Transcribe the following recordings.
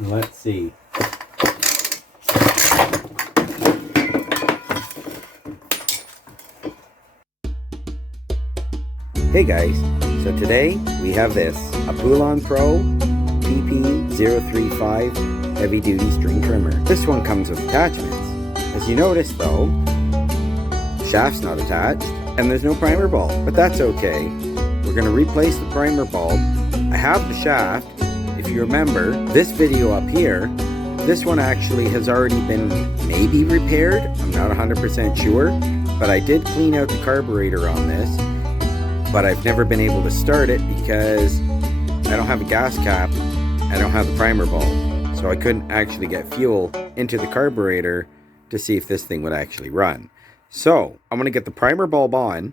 Let's see. Hey guys, so today we have this, a Poulan Pro PP035 heavy duty string trimmer. This one comes with attachments. As you notice though, shaft's not attached and there's no primer bulb, but that's okay. We're going to replace the primer bulb. I have the shaft. If you remember this video up here, this one actually has already been maybe repaired. I'm not 100% sure, but I did clean out the carburetor on this. But I've never been able to start it because I don't have a gas cap, I don't have the primer bulb, so I couldn't actually get fuel into the carburetor to see if this thing would actually run. So I'm going to get the primer bulb on,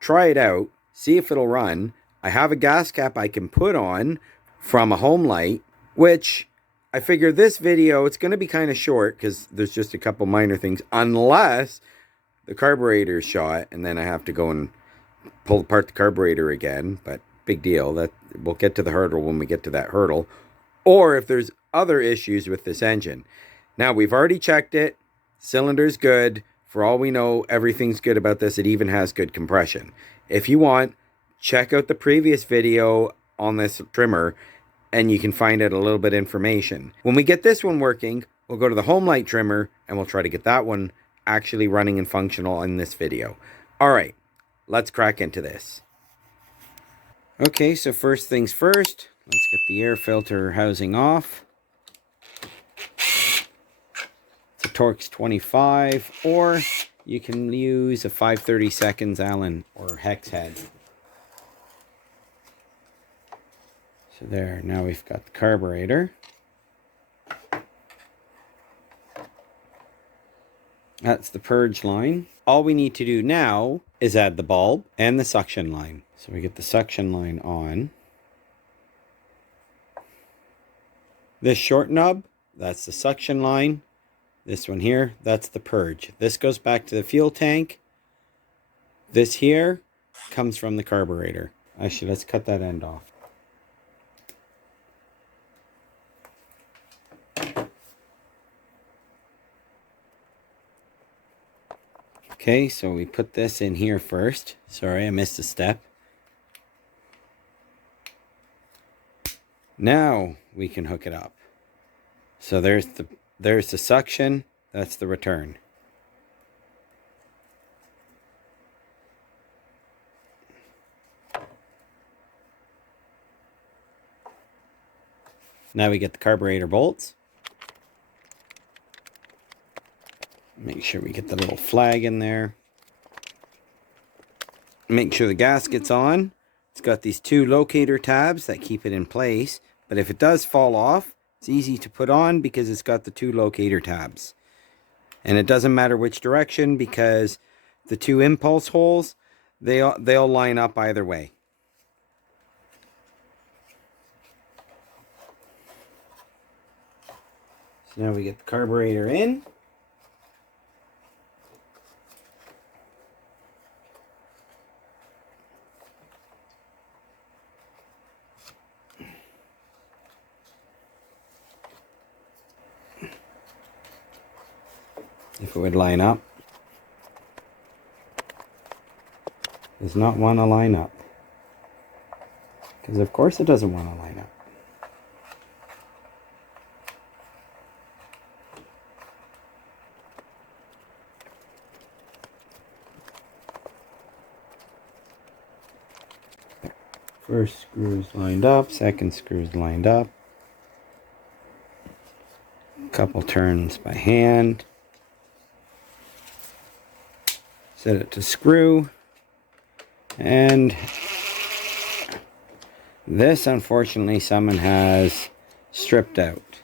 try it out, see if it'll run. I have a gas cap I can put on from a Homelite, which I figure this video, it's going to be kind of short because there's just a couple minor things, unless the carburetor is shot and then I have to go and pull apart the carburetor again, but big deal. That we'll get to the hurdle when we get to that hurdle, or if there's other issues with this engine. Now we've already checked it, cylinder's good. For all we know, everything's good about this. It even has good compression. If you want, check out the previous video on this trimmer and you can find out a little bit of information. When we get this one working, we'll go to the Homelite trimmer and we'll try to get that one actually running and functional in this video. All right. Let's crack into this. Okay, so first things first, let's get the air filter housing off. It's a Torx 25, or you can use a 5/32 Allen or hex head. So there, now we've got the carburetor. That's the purge line. All we need to do now is add the bulb and the suction line. So we get the suction line on. This short nub, that's the suction line. This one here, that's the purge. This goes back to the fuel tank. This here comes from the carburetor. Actually, let's cut that end off. Okay, so we put this in here first. Sorry, I missed a step. Now we can hook it up. So there's the suction, that's the return. Now we get the carburetor bolts. Make sure we get the little flag in there. Make sure the gasket's on. It's got these two locator tabs that keep it in place. But if it does fall off, it's easy to put on because it's got the two locator tabs. And it doesn't matter which direction because the two impulse holes, they'll line up either way. So now we get the carburetor in. If it would line up. Does not want to line up. Because of course it doesn't want to line up. First screw's lined up, second screw's lined up. A couple turns by hand. Set it to screw, and this unfortunately someone has stripped out.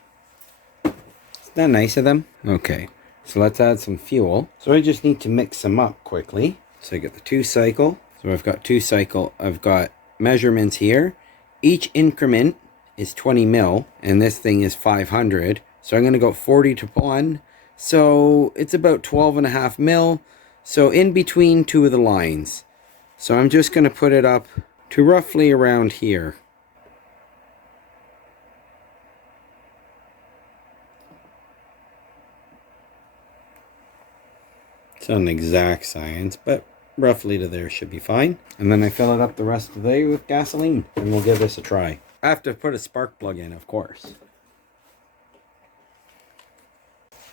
Isn't that nice of them? Okay, so let's add some fuel. So I just need to mix them up quickly. So I get the 2-cycle. So I've got 2-cycle. I've got measurements here. Each increment is 20 mil, and this thing is 500. So I'm going to go 40 to 1. So it's about 12.5 mil. So in between two of the lines. So I'm just going to put it up to roughly around here. It's not an exact science, but roughly to there should be fine. And then I fill it up the rest of the day with gasoline, and we'll give this a try. I have to put a spark plug in, of course.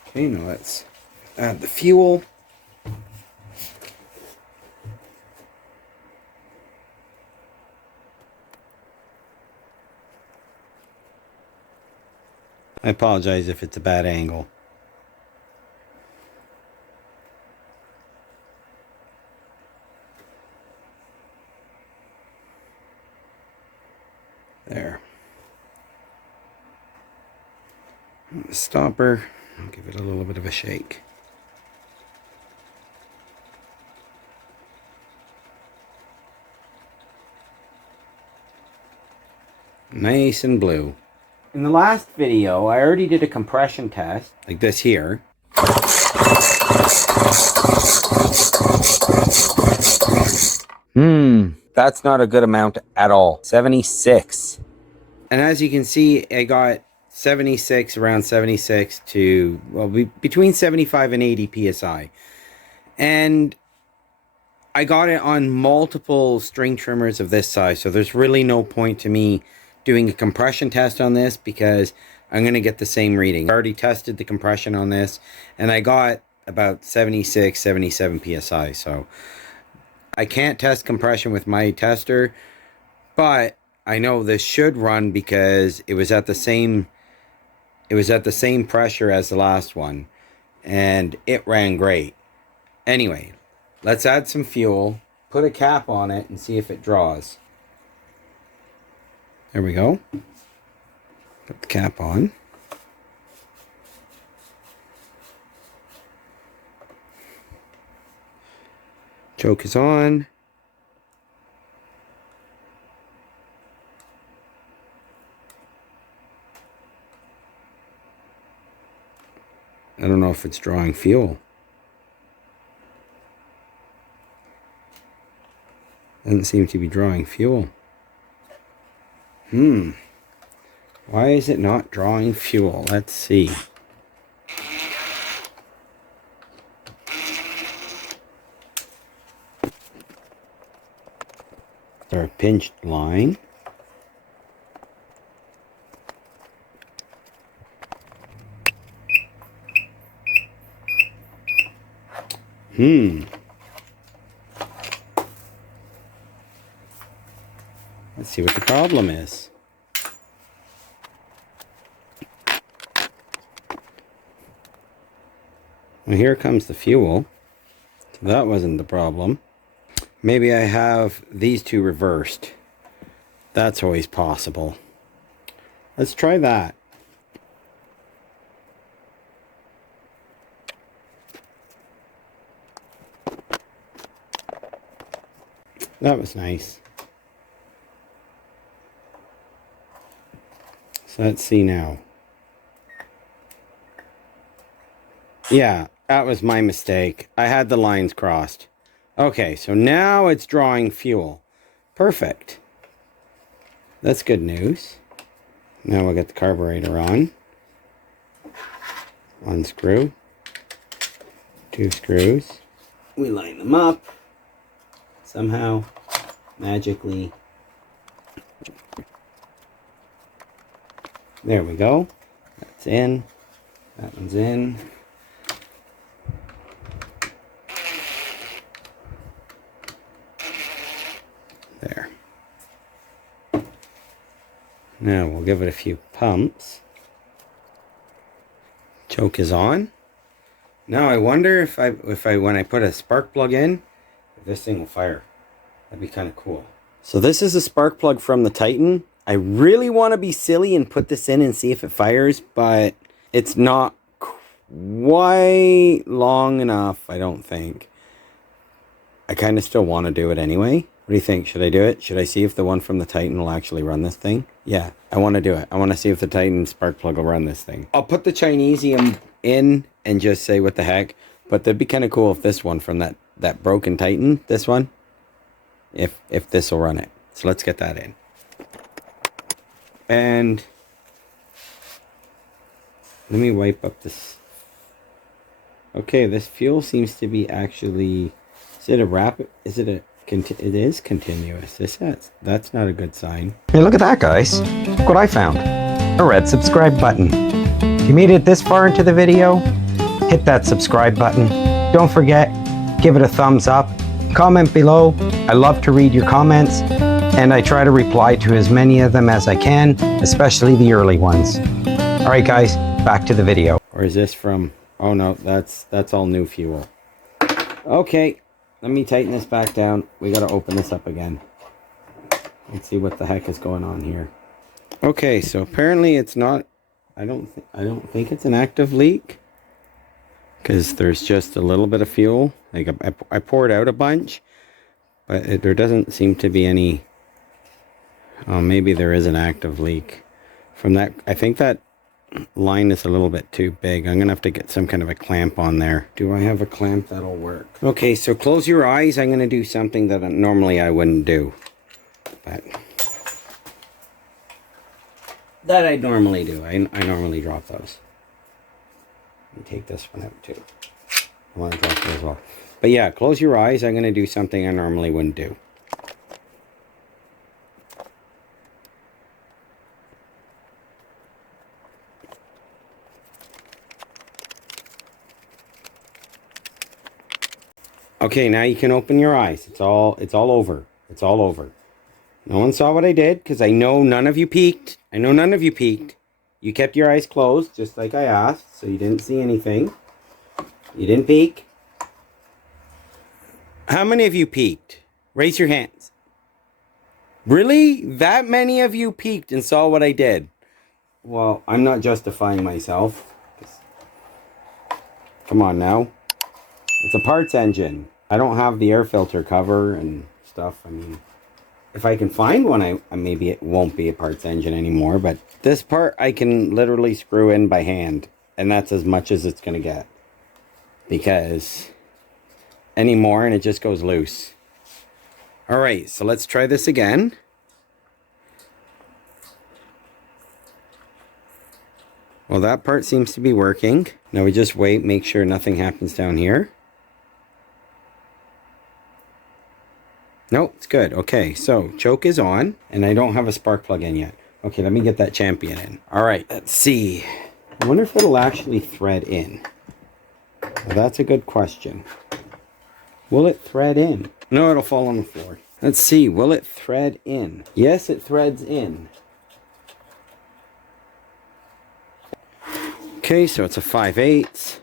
Okay, now let's add the fuel. I apologize if it's a bad angle. There. The stopper, I'll give it a little bit of a shake. Nice and blue. In the last video, I already did a compression test, like this here. That's not a good amount at all. 76. And as you can see, I got 76, around 76 to, well, between 75 and 80 PSI. And I got it on multiple string trimmers of this size, so there's really no point to me doing a compression test on this because I'm going to get the same reading. I already tested the compression on this, and I got about 76, 77 PSI, so I can't test compression with my tester, but I know this should run because it was at the same pressure as the last one, and it ran great. Anyway, let's add some fuel, put a cap on it, and see if it draws. There we go. Put the cap on. Choke is on. I don't know if it's drawing fuel. Doesn't seem to be drawing fuel. Why is it not drawing fuel? Let's see. Our pinched line. Let's see what the problem is. Well, here comes the fuel. So that wasn't the problem. Maybe I have these two reversed. That's always possible. Let's try that. That was nice. So let's see now. Yeah, that was my mistake. I had the lines crossed. Okay, so now it's drawing fuel. Perfect. That's good news. Now we'll get the carburetor on. Unscrew. 2 screws. We line them up. Somehow, magically. There we go. That's in. That one's in. There. Now we'll give it a few pumps. Choke is on. Now I wonder if when I put a spark plug in, if this thing will fire. That'd be kind of cool. So this is a spark plug from the Titan. I really want to be silly and put this in and see if it fires, but it's not quite long enough, I don't think. I kind of still want to do it anyway. What do you think? Should I do it? Should I see if the one from the Titan will actually run this thing? Yeah, I want to do it. I want to see if the Titan spark plug will run this thing. I'll put the Chinesium in and just say what the heck, but that'd be kind of cool if this one from that broken Titan, this one, if this will run it. So let's get that in. And let me wipe up this. Okay, this fuel seems to be actually, is it a rapid, is it a, it is continuous. That's not a good sign. Hey, look at that, guys. Look what I found. A red subscribe button. If you made it this far into the video, hit that subscribe button. Don't forget, give it a thumbs up. Comment below. I love to read your comments, and I try to reply to as many of them as I can, especially the early ones. All right, guys, back to the video. Or is this from, oh no, that's all new fuel. Okay, let me tighten this back down. We gotta open this up again. Let's see what the heck is going on here. Okay, so apparently it's not, I don't think it's an active leak, because there's just a little bit of fuel. Like I poured out a bunch, but there doesn't seem to be any. Oh, maybe there is an active leak from that. I think that line is a little bit too big. I'm gonna have to get some kind of a clamp on there. Do I have a clamp that'll work? Okay, so close your eyes. I'm gonna do something that normally I wouldn't do, but that I normally do. I normally drop those. Let me take this one out too. I want to drop it as well. But yeah, close your eyes. I'm gonna do something I normally wouldn't do. Okay, now you can open your eyes. It's all over. It's all over. No one saw what I did because I know none of you peeked. I know none of you peeked. You kept your eyes closed just like I asked, so you didn't see anything. You didn't peek. How many of you peeked? Raise your hands. Really? That many of you peeked and saw what I did? Well, I'm not justifying myself. Come on now. It's a parts engine. I don't have the air filter cover and stuff. I mean, if I can find one, maybe it won't be a parts engine anymore. But this part I can literally screw in by hand. And that's as much as it's going to get. Because anymore and it just goes loose. Alright, so let's try this again. Well, that part seems to be working. Now we just wait, make sure nothing happens down here. No, it's good. Okay, so choke is on, and I don't have a spark plug in yet. Okay, let me get that champion in. All right, let's see. I wonder if it'll actually thread in. Well, that's a good question. Will it thread in? No, it'll fall on the floor. Let's see, will it thread in? Yes, it threads in. Okay, so it's a 5/8.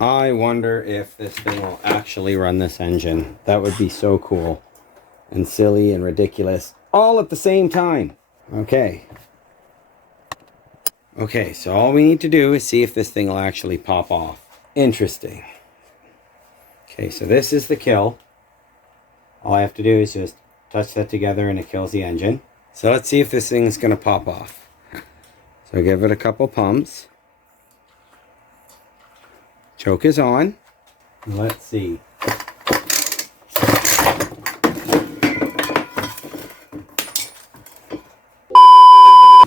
I wonder if this thing will actually run this engine. That would be so cool and silly and ridiculous all at the same time. Okay. Okay, so all we need to do is see if this thing will actually pop off. Interesting. Okay, so this is the kill. All I have to do is just touch that together and it kills the engine. So let's see if this thing is going to pop off. So give it a couple pumps. Choke is on. Let's see.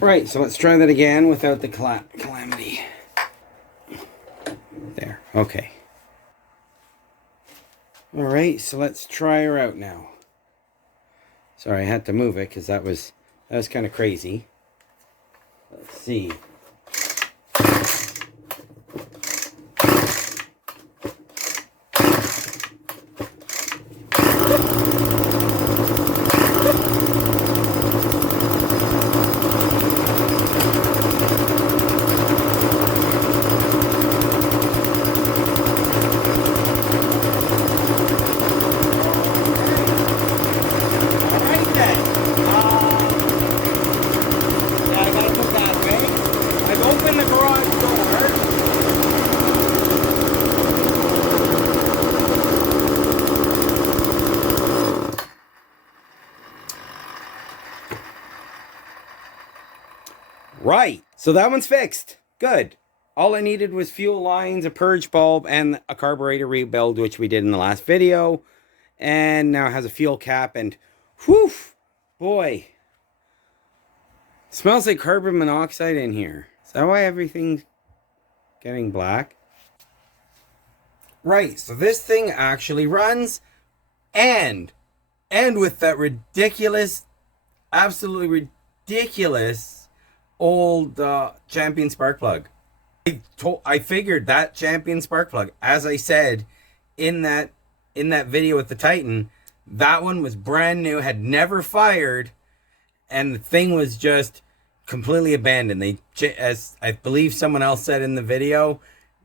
Right, so let's try that again without the calamity. There, okay. Alright, so let's try her out now. Sorry, I had to move it because that was kind of crazy. Let's see. Right, so that one's fixed. Good. All I needed was fuel lines, a purge bulb, and a carburetor rebuild, which we did in the last video. And now it has a fuel cap, and whew, boy, Smells like carbon monoxide in here. Is that why everything's getting black? Right, so this thing actually runs and with that ridiculous, absolutely ridiculous old Champion spark plug. I figured that Champion spark plug, as I said in that video with the Titan, that one was brand new, had never fired, and the thing was just completely abandoned. They, as I believe someone else said in the video,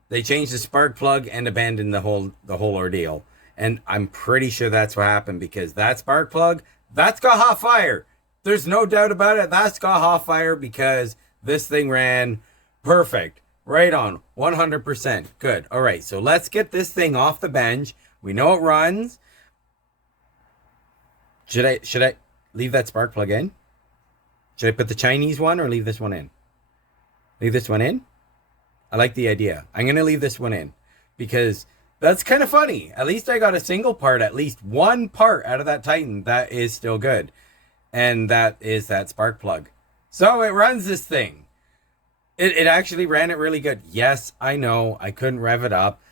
they changed the spark plug and abandoned the whole ordeal. And I'm pretty sure that's what happened, because that spark plug, that's got hot fire. There's no doubt about it. That's got hot fire, because this thing ran perfect. Right on. 100%. Good. All right. So let's get this thing off the bench. We know it runs. Should I leave that spark plug in? Should I put the Chinese one or leave this one in? Leave this one in? I like the idea. I'm going to leave this one in, because that's kind of funny. At least I got a single part, at least one part out of that Titan that is still good. And that is that spark plug. So it runs this thing. It actually ran it really good. Yes, I know. I couldn't rev it up.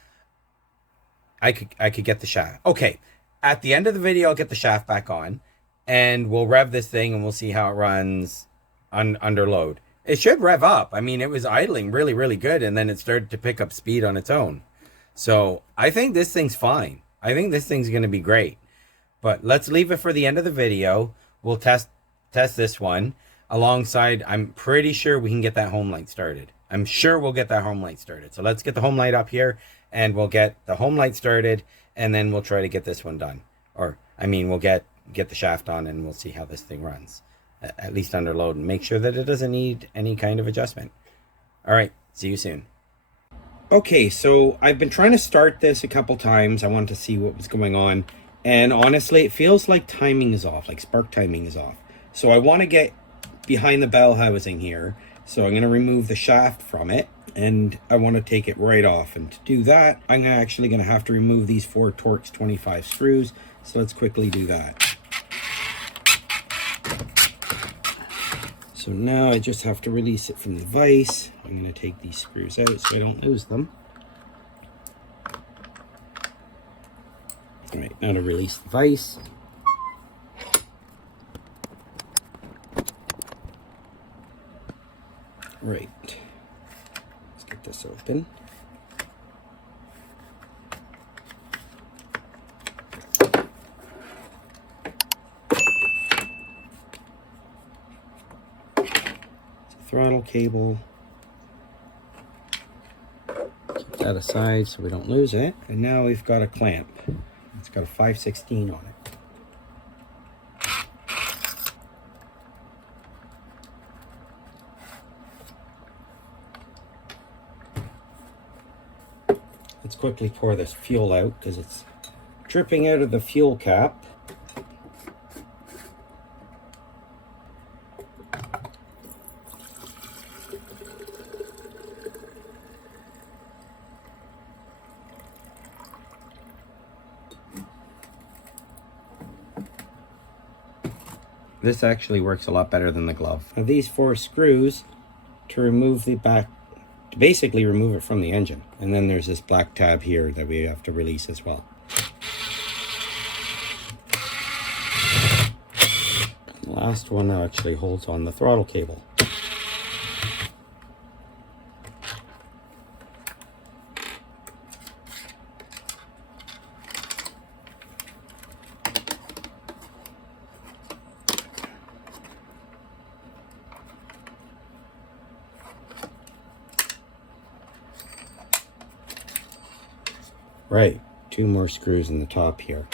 I could get the shaft. Okay. At the end of the video, I'll get the shaft back on, and we'll rev this thing, and we'll see how it runs under load. It should rev up. I mean, it was idling really, really good, and then it started to pick up speed on its own. So I think this thing's fine. I think this thing's going to be great. But let's leave it for the end of the video. We'll test this one alongside. I'm pretty sure we can get that Homelite started. I'm sure we'll get that Homelite started. So let's get the Homelite up here, and we'll get the Homelite started, and then we'll try to get this one done. Or, I mean, we'll get the shaft on, and we'll see how this thing runs. At least under load, and make sure that it doesn't need any kind of adjustment. All right, see you soon. Okay, so I've been trying to start this a couple times. I wanted to see what was going on. And honestly, it feels like timing is off, like spark timing is off. So I want to get behind the bell housing here. So I'm going to remove the shaft from it, and I want to take it right off. And to do that, I'm actually going to have to remove these 4 Torx 25 screws. So let's quickly do that. So now I just have to release it from the vise. I'm going to take these screws out so I don't lose them. All right, now to release the vise. Right, let's get this open. Throttle cable. Keep that aside so we don't lose it. And now we've got a clamp. It's got a 5/16 on it. Let's quickly pour this fuel out because it's dripping out of the fuel cap. This actually works a lot better than the glove. Now these 4 screws to remove the back, to basically remove it from the engine. And then there's this black tab here that we have to release as well. The last one actually holds on the throttle cable. Right, 2 more screws in the top here.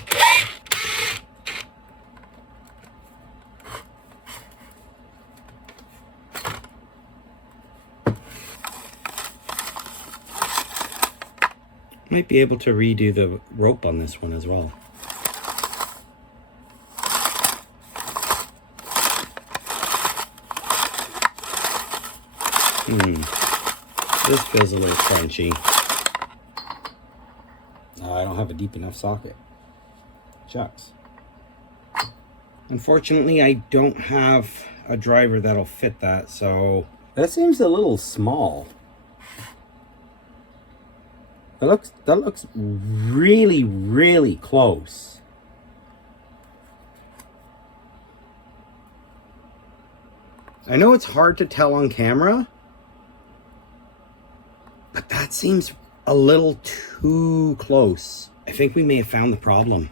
Might be able to redo the rope on this one as well. This feels a little crunchy. I don't have a deep enough socket. Shucks. Unfortunately, I don't have a driver that'll fit that, so that seems a little small. That looks really, really close. I know it's hard to tell on camera, but that seems a little too close. I think we may have found the problem.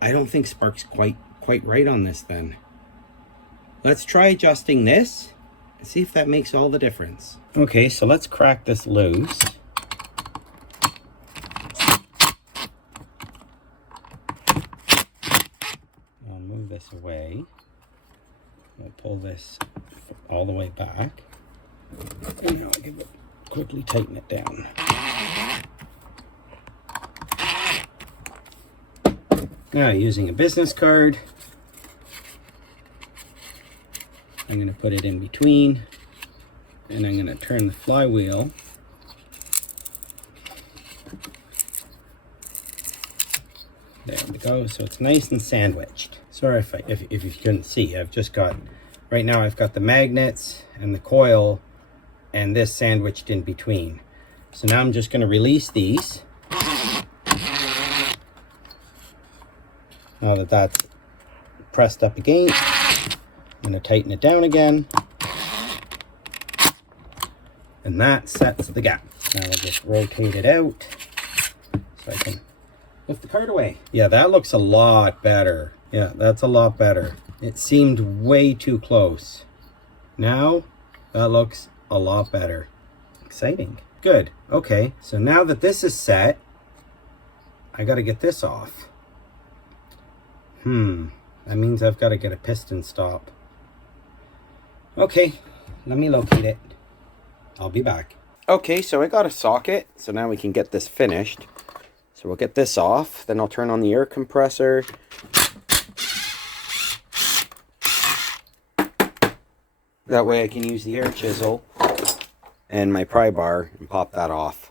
I don't think Spark's quite right on this then. Let's try adjusting this and see if that makes all the difference. Okay, so let's crack this loose. I'll move this away. We'll pull this all the way back. And now I can quickly tighten it down. Now, using a business card, I'm going to put it in between, and I'm going to turn the flywheel. There we go. So it's nice and sandwiched. Sorry if you couldn't see. I've just got, right now I've got the magnets and the coil and this sandwiched in between. So now I'm just going to release these. Now that that's pressed up against, I'm going to tighten it down again. And that sets the gap. Now we'll just rotate it out so I can lift the card away. Yeah, that looks a lot better. Yeah, that's a lot better. It seemed way too close. Now that looks a lot better. Exciting. Good. Okay, so now that this is set, I got to get this off. That means I've got to get a piston stop. Okay, let me locate it. I'll be back. Okay, so I got a socket, so now we can get this finished. So we'll get this off, then I'll turn on the air compressor. That way I can use the air chisel and my pry bar and pop that off.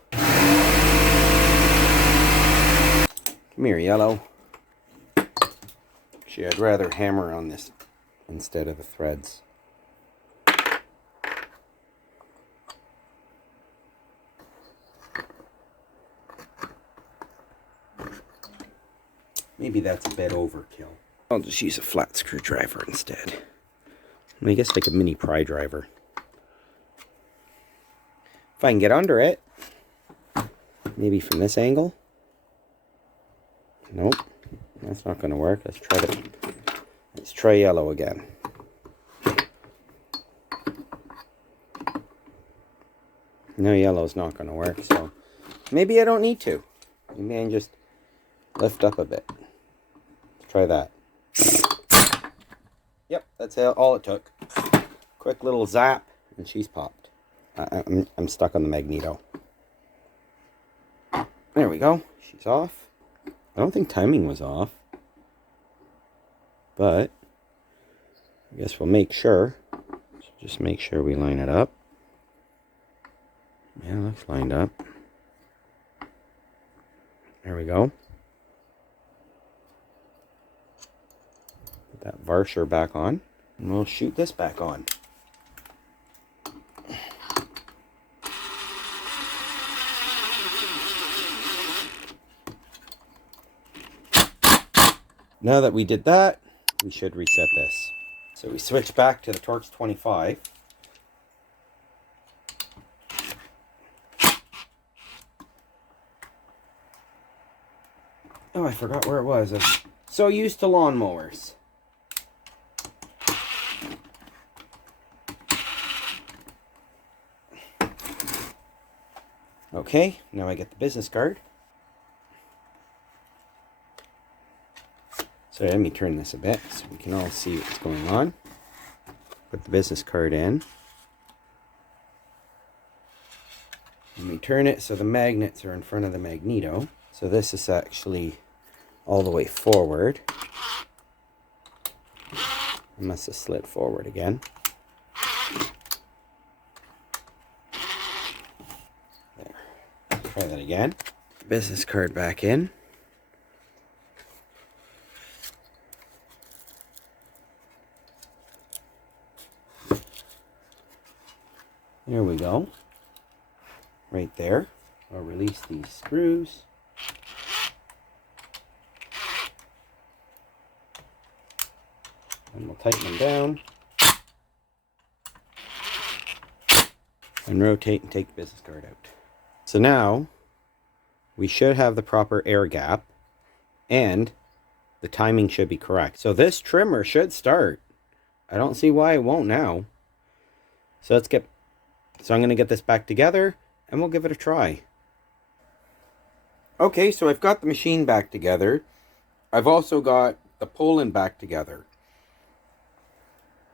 Come here, yellow. Actually, I'd rather hammer on this instead of the threads. Maybe that's a bit overkill. I'll just use a flat screwdriver instead. I guess like a mini pry driver. If I can get under it, maybe from this angle. Nope, that's not going to work. Let's try yellow again. No, yellow's not going to work, so maybe I don't need to. Maybe I can just lift up a bit. Let's try that. Yep, that's all it took. Quick little zap, and she's popped. I'm stuck on the magneto. There we go. She's off. I don't think timing was off. But I guess we'll make sure. So just make sure we line it up. Yeah, looks lined up. There we go. Put that varsher back on. And we'll shoot this back on. Now that we did that, we should reset this. So we switch back to the Torx 25. Oh, I forgot where it was. I'm so used to lawnmowers. Okay, now I get the business card. So let me turn this a bit so we can all see what's going on. Put the business card in. Let me turn it so the magnets are in front of the magneto. So this is actually all the way forward. I must have slid forward again. There. Try that again. Business card back in. There we go. Right there. I'll release these screws. And we'll tighten them down. And rotate and take the business card out. So now, we should have the proper air gap. And the timing should be correct. So this trimmer should start. I don't see why it won't now. So I'm going to get this back together and we'll give it a try. Okay, so I've got the machine back together. I've also got the Poulan back together.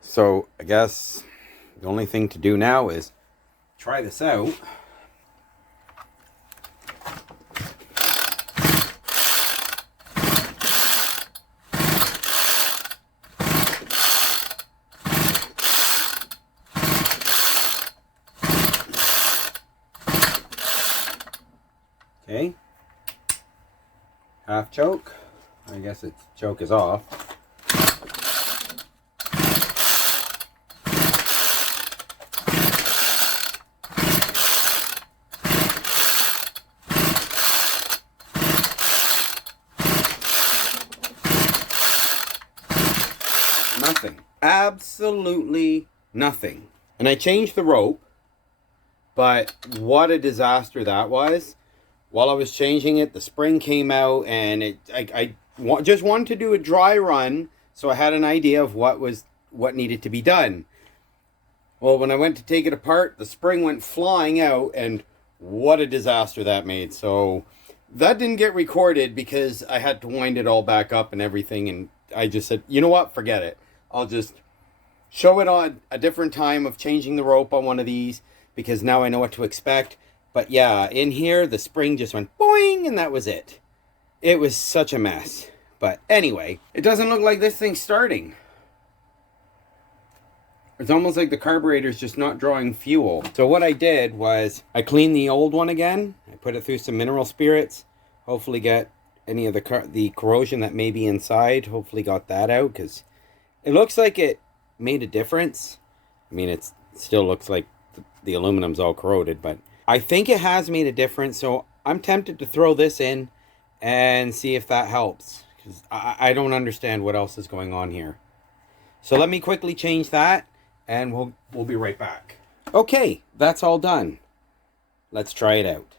So I guess the only thing to do now is try this out. Okay, half choke. I guess its choke is off. Nothing. Absolutely nothing. And I changed the rope, but what a disaster that was. While I was changing it, the spring came out, and I just wanted to do a dry run, so I had an idea of what needed to be done. Well, when I went to take it apart, the spring went flying out, and what a disaster that made. So that didn't get recorded because I had to wind it all back up and everything, and I just said, you know what, forget it. I'll just show it on a different time of changing the rope on one of these, because now I know what to expect. But yeah, in here, the spring just went boing, and that was it. It was such a mess. But anyway, it doesn't look like this thing's starting. It's almost like the carburetor's just not drawing fuel. So what I did was I cleaned the old one again. I put it through some mineral spirits. Hopefully get any of the corrosion that may be inside. Hopefully got that out, because it looks like it made a difference. I mean, it still looks like the aluminum's all corroded, but I think it has made a difference. So I'm tempted to throw this in and see if that helps, because I don't understand what else is going on here. So let me quickly change that, and we'll be right back. Okay, that's all done. Let's try it out.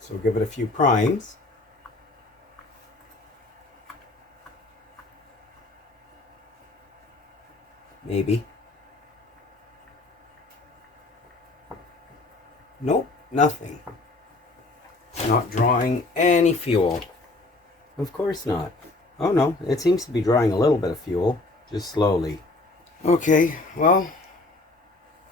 So give it a few primes. Maybe. Nope, nothing. Not drawing any fuel. Of course not. Oh no, it seems to be drawing a little bit of fuel, just slowly. Okay, well,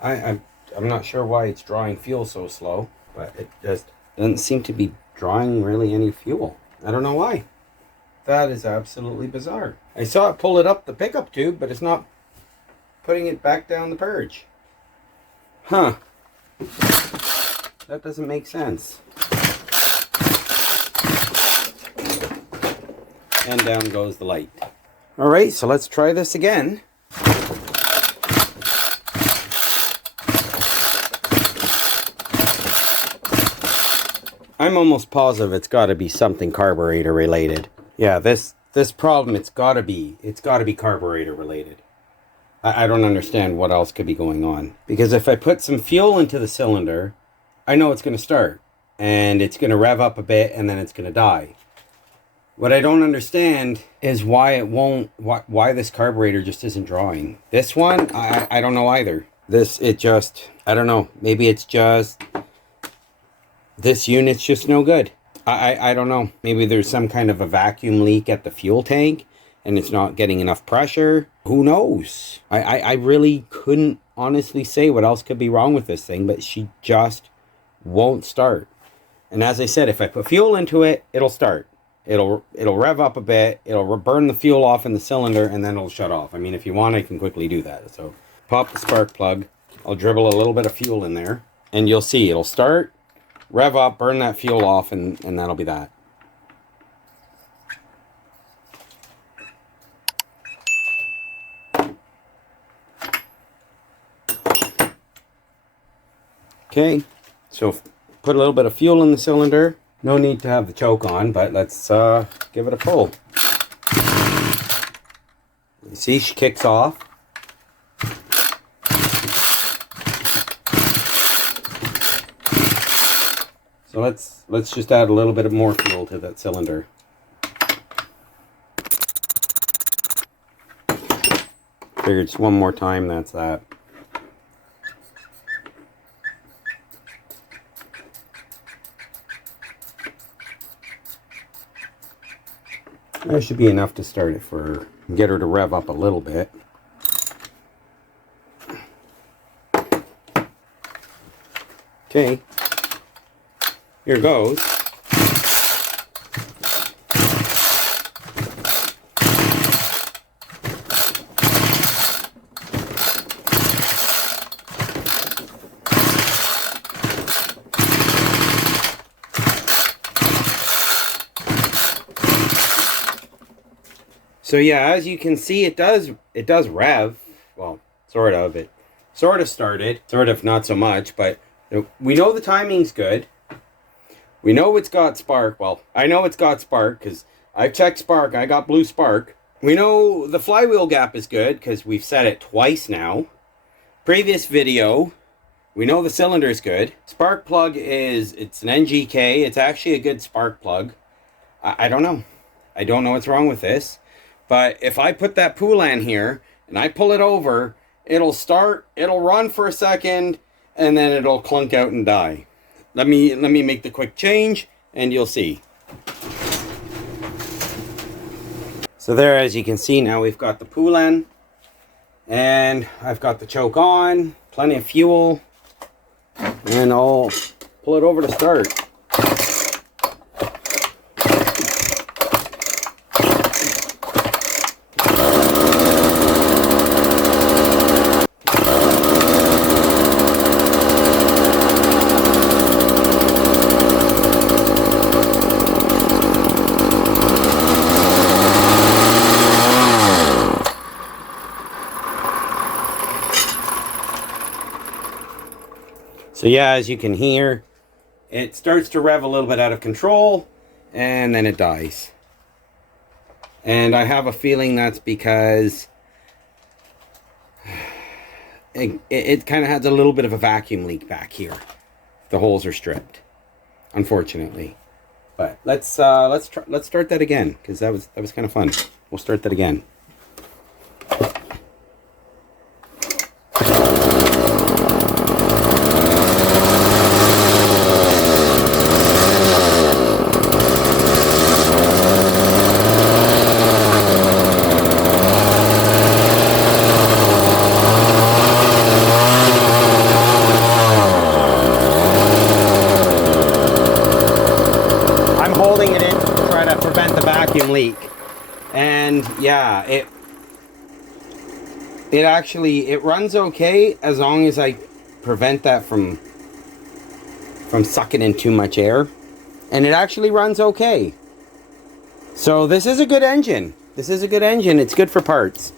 I'm not sure why it's drawing fuel so slow, but it just doesn't seem to be drawing really any fuel. I don't know why. That is absolutely bizarre. I saw it pull it up the pickup tube, but it's not putting it back down the purge. Huh. That doesn't make sense. And down goes the light. Alright, so let's try this again. I'm almost positive it's got to be something carburetor related. Yeah, this problem, it's got to be carburetor related. I don't understand what else could be going on. Because if I put some fuel into the cylinder, I know it's going to start. And it's going to rev up a bit, and then it's going to die. What I don't understand is why it won't, why this carburetor just isn't drawing. This one, I don't know either. I don't know. Maybe it's just, this unit's just no good. I don't know. Maybe there's some kind of a vacuum leak at the fuel tank and it's not getting enough pressure. Who knows? I really couldn't honestly say what else could be wrong with this thing, but she just won't start. And as I said, if I put fuel into it, it'll start. It'll rev up a bit, it'll burn the fuel off in the cylinder, and then it'll shut off. I mean, if you want, I can quickly do that. So pop the spark plug, I'll dribble a little bit of fuel in there, and you'll see it'll start, rev up, burn that fuel off, and that'll be that. Okay, so put a little bit of fuel in the cylinder. No need to have the choke on, but let's give it a pull. You see, she kicks off. So let's just add a little bit of more fuel to that cylinder. Figured just one more time, that's that. That should be enough to start it for, get her to rev up a little bit. Okay, here goes. So yeah, as you can see, it does rev. Well, sort of. It sort of started, sort of not so much, but we know the timing's good. We know it's got spark. Well, I know it's got spark because I've checked spark. I got blue spark. We know the flywheel gap is good because we've set it twice now. Previous video, we know the cylinder is good. Spark plug it's an NGK. It's actually a good spark plug. I don't know. I don't know what's wrong with this. But if I put that Poulan here and I pull it over, it'll start, it'll run for a second, and then it'll clunk out and die. Let me make the quick change and you'll see. So there, as you can see, now we've got the Poulan and I've got the choke on, plenty of fuel, and I'll pull it over to start. So yeah, as you can hear, it starts to rev a little bit out of control and then it dies. And I have a feeling that's because it kind of has a little bit of a vacuum leak back here. The holes are stripped, unfortunately. But let's start that again, because that was kind of fun. We'll start that again. Leak, and yeah, it runs okay as long as I prevent that from sucking in too much air, and it actually runs okay. So this is a good engine. It's good for parts.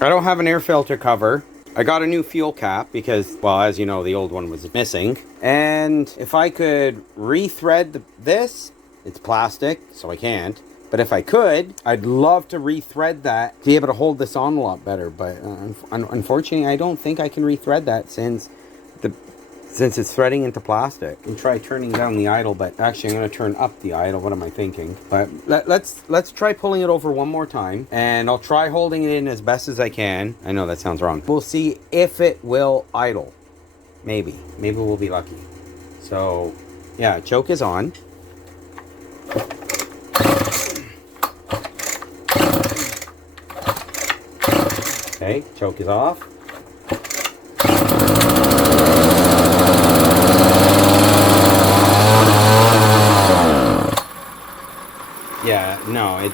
I don't have an air filter cover. I got a new fuel cap because, well, as you know, the old one was missing. And if I could rethread this, it's plastic, so I can't. But if I could, I'd love to rethread that to be able to hold this on a lot better. But unfortunately, I don't think I can rethread that since it's threading into plastic. And try turning down the idle, but actually I'm going to turn up the idle. What am I thinking? But let's try pulling it over one more time, and I'll try holding it in as best as I can. I know that sounds wrong. We'll see if it will idle. Maybe we'll be lucky. So yeah, choke is on. Okay, choke is off. Yeah, no,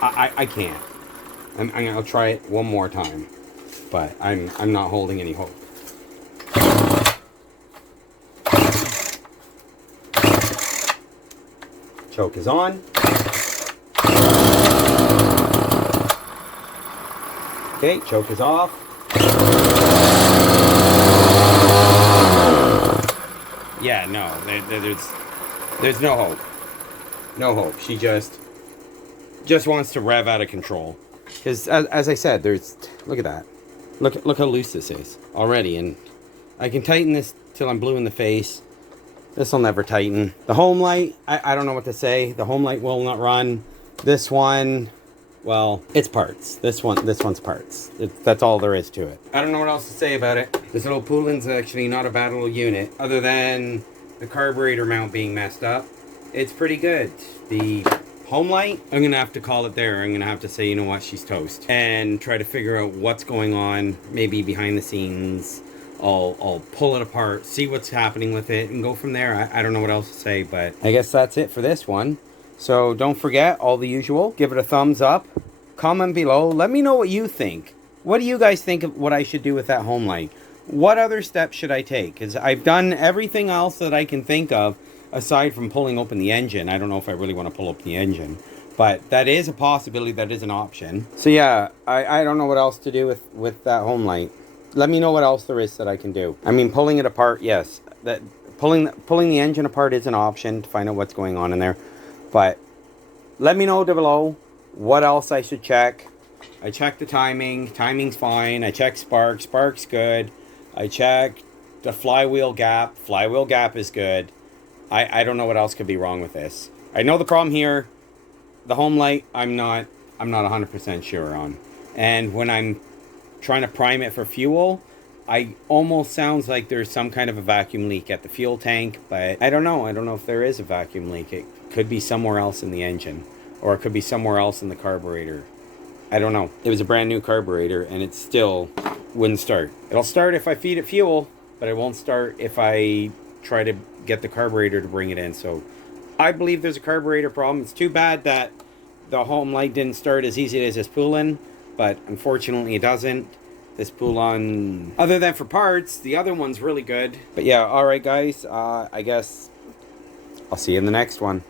I can't. I'll try it one more time, but I'm not holding any hope. Choke is on. Okay, choke is off. yeah, no, there's no hope. No hope. She just wants to rev out of control. Because as I said, look at that. Look how loose this is already, and I can tighten this till I'm blue in the face. This will never tighten. The Homelite, I don't know what to say. The Homelite will not run. This one, well, it's parts. This one's parts. That's all there is to it. I don't know what else to say about it. This little Poulan's actually not a bad little unit, other than the carburetor mount being messed up. It's pretty good. The Homelite, I'm gonna have to call it there. I'm gonna have to say, you know what, she's toast, and try to figure out what's going on, maybe behind the scenes. I'll pull it apart, see what's happening with it, and go from there. I don't know what else to say, but I guess that's it for this one. So don't forget, all the usual, give it a thumbs up, comment below, let me know what you think. What do you guys think of what I should do with that Homelite? What other steps should I take? Because I've done everything else that I can think of, aside from pulling open the engine. I don't know if I really want to pull open the engine, but that is a possibility, that is an option. So yeah, I don't know what else to do with that Homelite. Let me know what else there is that I can do. I mean, pulling it apart, yes. That pulling the engine apart is an option to find out what's going on in there. But let me know down below what else I should check. I checked the timing. Timing's fine. I checked spark. Spark's good. I checked the flywheel gap. Flywheel gap is good. I don't know what else could be wrong with this. I know the problem here. The Homelite, I'm not 100% sure on. And when I'm trying to prime it for fuel, I almost sounds like there's some kind of a vacuum leak at the fuel tank, but I don't know. I don't know if there is a vacuum leak. It could be somewhere else in the engine, or it could be somewhere else in the carburetor. I don't know. It was a brand new carburetor, and it still wouldn't start. It'll start if I feed it fuel, but it won't start if I try to get the carburetor to bring it in. So I believe there's a carburetor problem. It's too bad that the Homelite didn't start as easy as this Poulan, but unfortunately it doesn't. This Poulan, other than for parts, the other one's really good. But yeah, alright guys, I guess I'll see you in the next one.